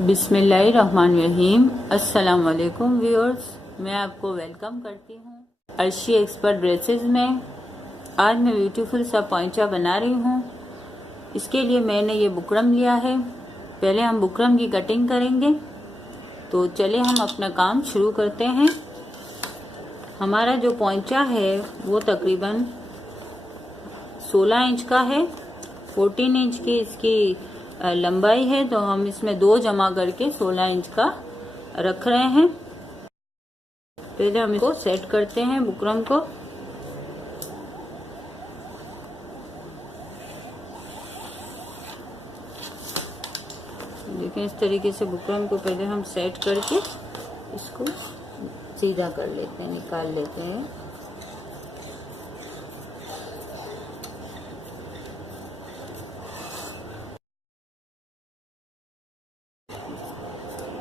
बिस्मिल्लाहिर्रहमानिर्रहीम। अस्सलाम वालेकुम व्यूअर्स, मैं आपको वेलकम करती हूँ अर्शी एक्सपर्ट ड्रेसेस में। आज मैं ब्यूटीफुल सा पोंचा बना रही हूँ। इसके लिए मैंने ये बुकरम लिया है। पहले हम बुकरम की कटिंग करेंगे, तो चले हम अपना काम शुरू करते हैं। हमारा जो पोंचा है वो तकरीबन 16 इंच का है। 14 इंच की इसकी लंबाई है, तो हम इसमें 2 जमा करके 16 इंच का रख रहे हैं। पहले हम इसको सेट करते हैं बुकरम को। देखें, इस तरीके से बुकरम को पहले हम सेट करके इसको सीधा कर लेते हैं, निकाल लेते हैं।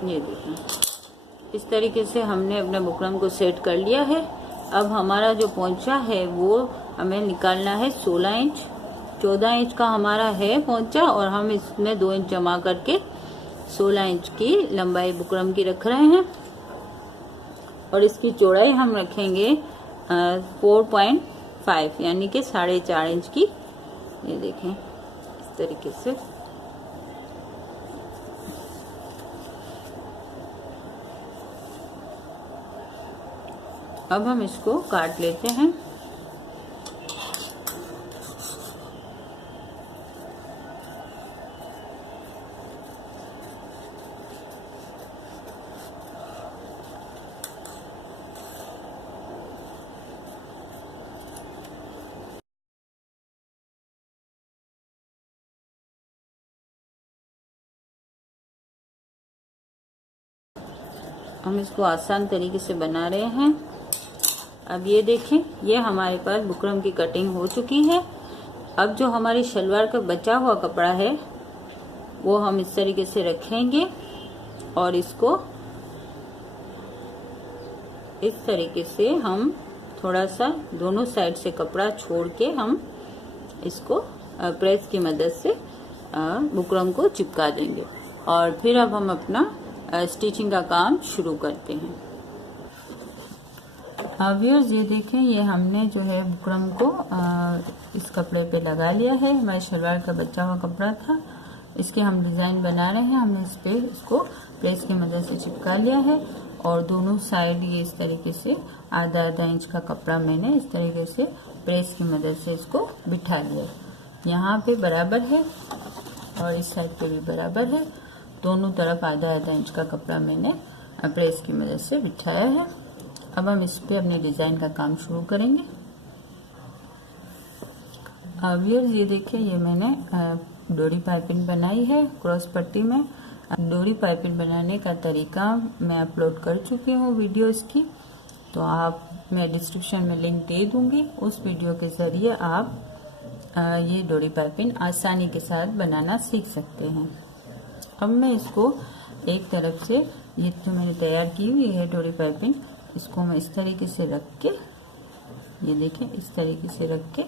ये देखें, इस तरीके से हमने अपने बुकरम को सेट कर लिया है। अब हमारा जो पोंचा है वो हमें निकालना है 16 इंच। 14 इंच का हमारा है पोंचा, और हम इसमें 2 इंच जमा करके 16 इंच की लंबाई बुकरम की रख रहे हैं। और इसकी चौड़ाई हम रखेंगे 4.5 यानी कि 4.5 इंच की। ये देखें, इस तरीके से। अब हम इसको काट लेते हैं। हम इसको आसान तरीके से बना रहे हैं। अब ये देखें, ये हमारे पास बुकरम की कटिंग हो चुकी है। अब जो हमारी शलवार का बचा हुआ कपड़ा है वो हम इस तरीके से रखेंगे, और इसको इस तरीके से हम थोड़ा सा दोनों साइड से कपड़ा छोड़ के हम इसको प्रेस की मदद से बुकरम को चिपका देंगे। और फिर अब हम अपना स्टिचिंग का काम शुरू करते हैं। व्यूअर्स, ये देखें, ये हमने जो है बुकरम को इस कपड़े पे लगा लिया है। हमारे शलवार का बचा हुआ कपड़ा था, इसके हम डिज़ाइन बना रहे हैं। हमने इस पे इसको प्रेस की मदद से चिपका लिया है, और दोनों साइड ये इस तरीके से आधा आधा इंच का कपड़ा मैंने इस तरीके से प्रेस की मदद से इसको बिठा लिया। यहाँ पे बराबर है और इस साइड पे भी बराबर है। दोनों तरफ आधा आधा इंच का कपड़ा मैंने प्रेस की मदद से बिठाया है। अब हम इस पे अपने डिज़ाइन का काम शुरू करेंगे। व्यूअर्स, ये देखिए, ये मैंने डोरी पाइपिंग बनाई है क्रॉस पट्टी में। डोरी पाइपिंग बनाने का तरीका मैं अपलोड कर चुकी हूँ वीडियो इसकी, तो मैं डिस्क्रिप्शन में लिंक दे दूंगी। उस वीडियो के ज़रिए आप ये डोरी पाइपिंग आसानी के साथ बनाना सीख सकते हैं। अब मैं इसको एक तरफ से, ये तो मैंने तैयार की हुई है डोरी पाइपिंग, इसको मैं इस तरीके से रख के, ये देखें, इस तरीके से रख के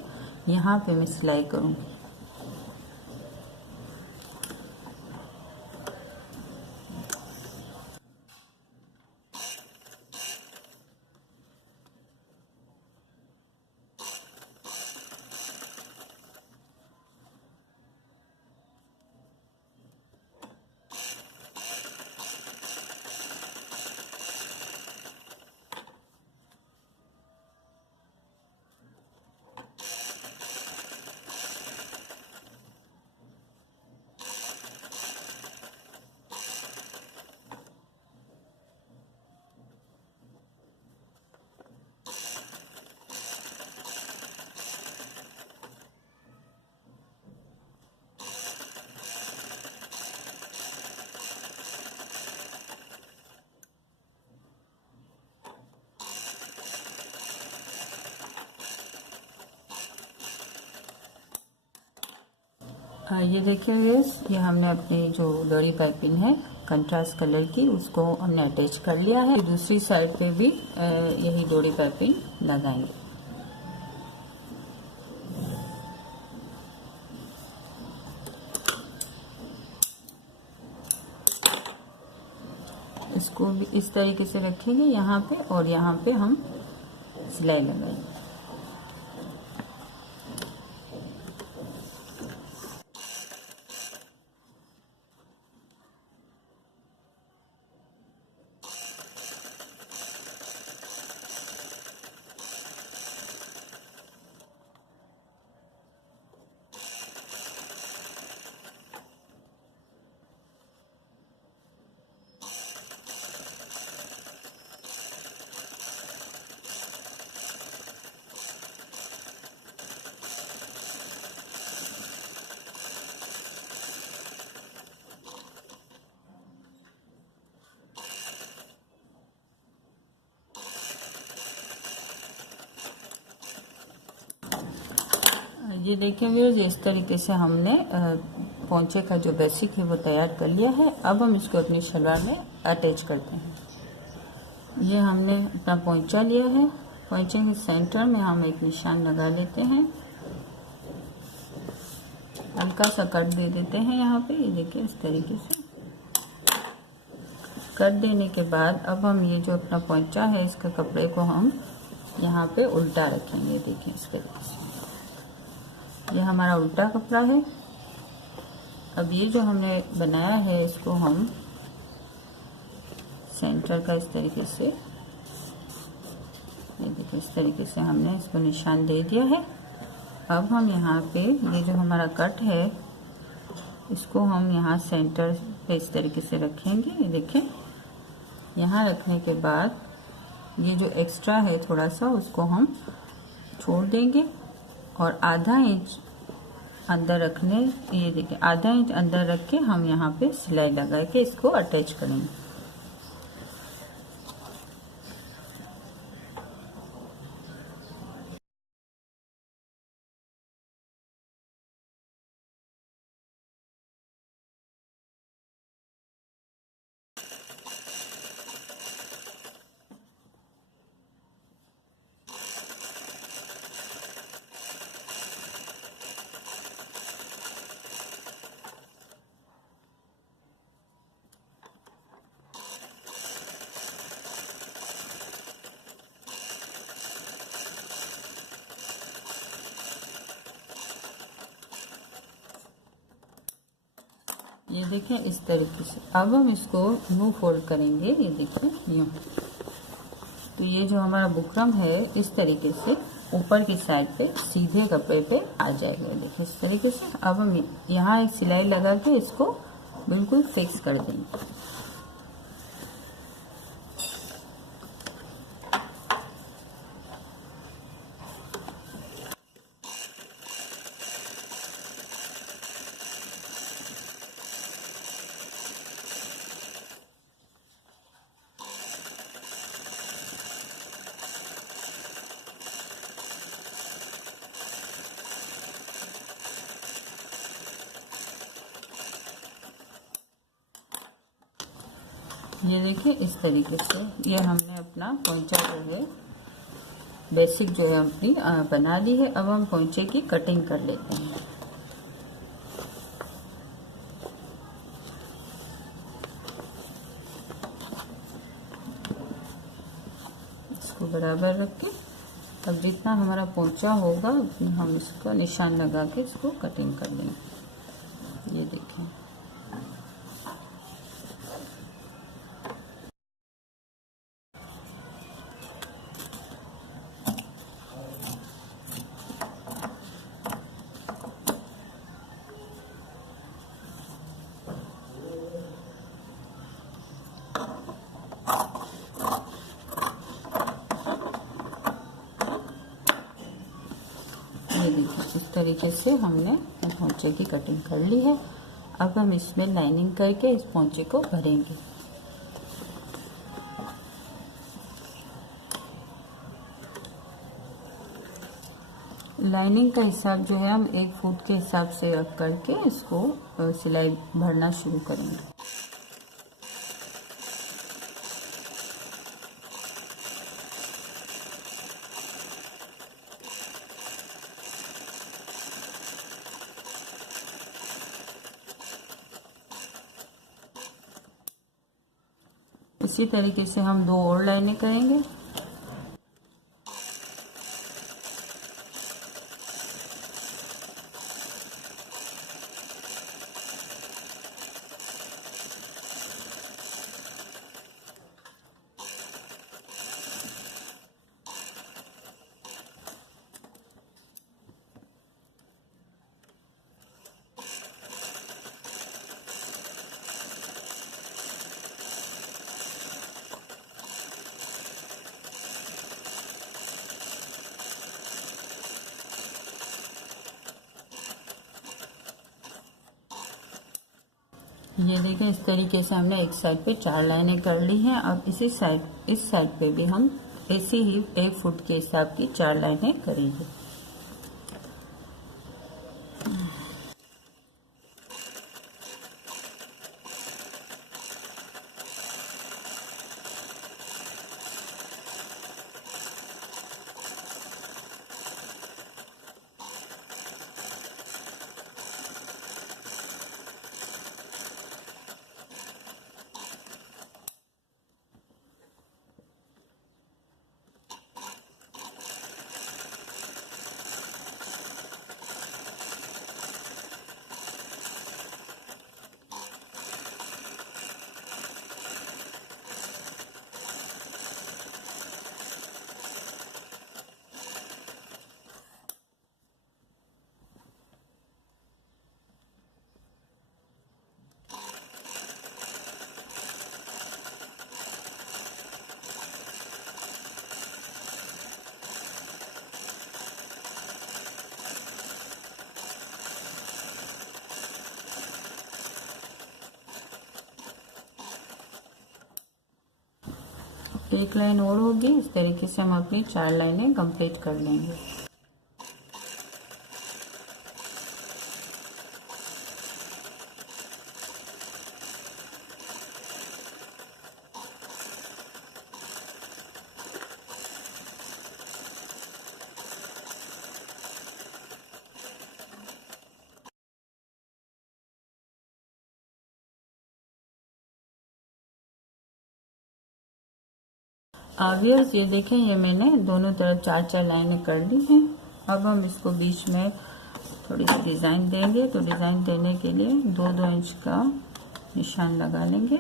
यहाँ पे मैं सिलाई करूँगी। ये देखिए, ये हमने अपनी जो डोरी पाइपिंग है कंट्रास्ट कलर की, उसको हमने अटैच कर लिया है। दूसरी साइड पे भी यही डोरी पाइपिंग लगाएंगे। इसको भी इस तरीके से रखेंगे यहाँ पे, और यहाँ पे हम सिलाई लगाएंगे। ये देखिए व्यूअर्स, इस तरीके से हमने पोंचे का जो बेसिक है वो तैयार कर लिया है। अब हम इसको अपनी शलवार में अटैच करते हैं। ये हमने अपना पोंचा लिया है, पोंचे के सेंटर में हम एक निशान लगा लेते हैं, हल्का सा कट दे देते हैं यहाँ पे। ये देखिए इस तरीके से कट देने के बाद अब हम ये जो अपना पोंचा है इसके कपड़े को हम यहाँ पे उल्टा रखेंगे। देखिए इस तरीके से ये हमारा उल्टा कपड़ा है। अब ये जो हमने बनाया है इसको हम सेंटर का इस तरीके से, ये देखिए इस तरीके से हमने इसको निशान दे दिया है। अब हम यहाँ पे ये जो हमारा कट है इसको हम यहाँ सेंटर पे इस तरीके से रखेंगे। ये देखें, यहाँ रखने के बाद ये जो एक्स्ट्रा है थोड़ा सा उसको हम छोड़ देंगे और आधा इंच अंदर रखने, ये देखिए आधा इंच अंदर रख के हम यहाँ पे सिलाई लगा के इसको अटैच करेंगे। ये देखें इस तरीके से। अब हम इसको यूँ फोल्ड करेंगे, ये देखिए यूँ। तो ये जो हमारा बुकरम है इस तरीके से ऊपर की साइड पे सीधे कपड़े पे आ जाएगा। देखिए इस तरीके से। अब हम यहाँ एक सिलाई लगा के इसको बिल्कुल फिक्स कर देंगे। ये देखिए इस तरीके से ये हमने अपना पोंचा जो है बेसिक जो है अपनी बना ली है। अब हम पोंचे की कटिंग कर लेते हैं। इसको बराबर रख के अब जितना हमारा पोंचा होगा हम इसका निशान लगा के इसको कटिंग कर लेंगे। ये देखें इस तरीके से हमने पोंचे की कटिंग कर ली है। अब हम इसमें लाइनिंग करके इस पोंचे को भरेंगे। लाइनिंग का हिसाब जो है हम 1 फुट के हिसाब से रख करके इसको सिलाई भरना शुरू करेंगे। इस इसी तरीके से हम 2 और लाइनें करेंगे। ये देखें, इस तरीके से हमने एक साइड पे 4 लाइनें कर ली हैं। अब इस साइड पे भी हम ऐसे ही 1 फुट के हिसाब की 4 लाइनें करेंगे। एक लाइन और होगी। इस तरीके से हम अपनी 4 लाइनें कंप्लीट कर लेंगे। व्यूअर्स, ये देखें, ये मैंने दोनों तरफ 4-4 लाइनें कर ली हैं। अब हम इसको बीच में थोड़ी सी डिज़ाइन देंगे। तो डिज़ाइन देने के लिए 2-2 इंच का निशान लगा लेंगे।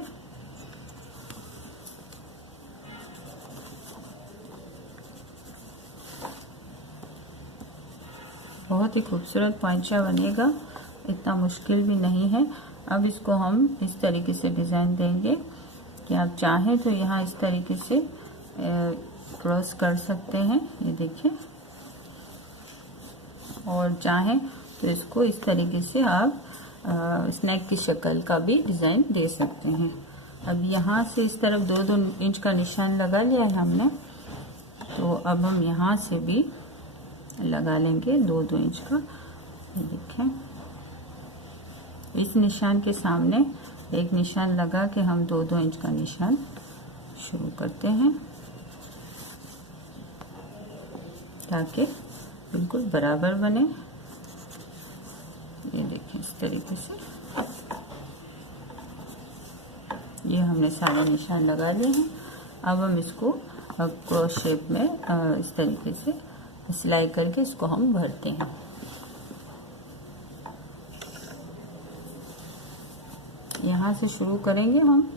बहुत ही खूबसूरत पोंचा बनेगा, इतना मुश्किल भी नहीं है। अब इसको हम इस तरीके से डिज़ाइन देंगे कि आप चाहें तो यहाँ इस तरीके से क्रॉस कर सकते हैं, ये देखिए, और चाहें तो इसको इस तरीके से आप स्नैक की शक्ल का भी डिज़ाइन दे सकते हैं। अब यहाँ से इस तरफ 2-2 इंच का निशान लगा लिया है हमने, तो अब हम यहाँ से भी लगा लेंगे 2-2 इंच का। ये देखें, इस निशान के सामने एक निशान लगा के हम 2-2 इंच का निशान शुरू करते हैं, ताकि बिल्कुल बराबर बने। ये देखें, इस तरीके से ये हमने सारे निशान लगा लिए हैं। अब हम इसको क्रॉस शेप में इस तरीके से सिलाई करके इसको हम भरते हैं। यहाँ से शुरू करेंगे हम।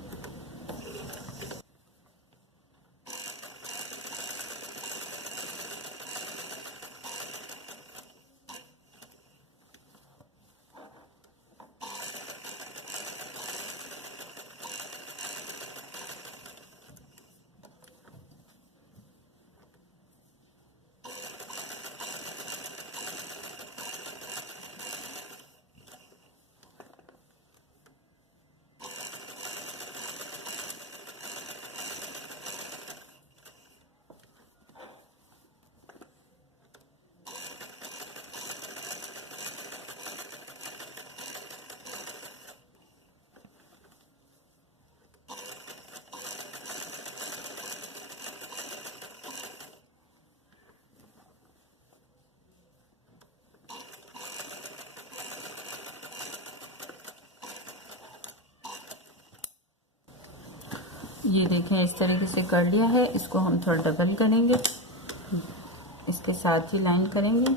ये देखें इस तरीके से कर लिया है। इसको हम थोड़ा डबल करेंगे, इसके साथ ही लाइन करेंगे।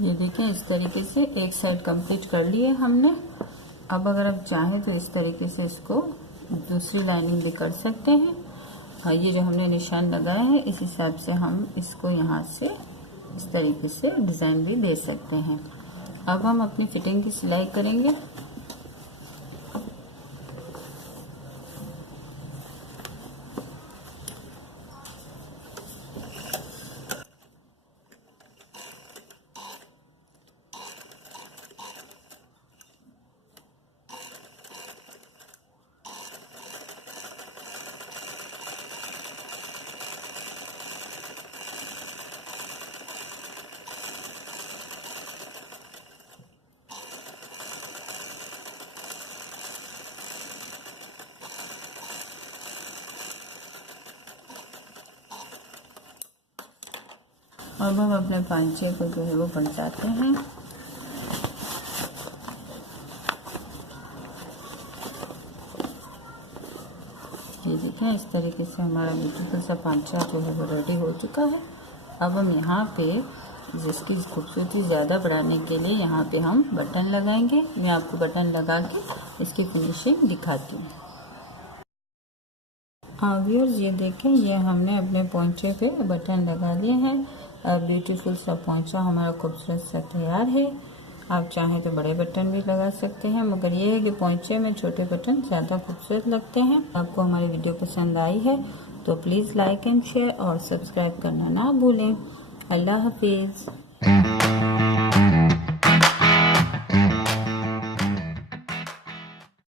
ये देखें इस तरीके से एक साइड कंप्लीट कर ली है हमने। अब अगर आप चाहें तो इस तरीके से इसको दूसरी लाइनिंग भी कर सकते हैं। और ये जो हमने निशान लगाया है इस हिसाब से हम इसको यहाँ से इस तरीके से डिज़ाइन भी दे सकते हैं। अब हम अपनी फिटिंग की सिलाई करेंगे। अब हम अपने पांचे को जो है वो पलटाते हैं। ये देखें इस तरीके से हमारा ब्यूटीफुल सा पांचा जो है वो रेडी हो चुका है। अब हम यहाँ पे जिसकी खूबसूरती ज़्यादा बढ़ाने के लिए यहाँ पे हम बटन लगाएंगे। मैं आपको बटन लगा के इसकी फिनिशिंग दिखाती हूँ। व्यूअर्स ये देखें, ये हमने अपने पोंचे पे बटन लगा लिए हैं। ब्यूटीफुल सा पोंचा हमारा खूबसूरत सा तैयार है। आप चाहें तो बड़े बटन भी लगा सकते हैं, मगर ये है कि पोंचे में छोटे बटन ज़्यादा खूबसूरत लगते हैं। आपको हमारी वीडियो पसंद आई है तो प्लीज़ लाइक एंड शेयर और सब्सक्राइब करना ना भूलें। अल्लाह हाफिज़।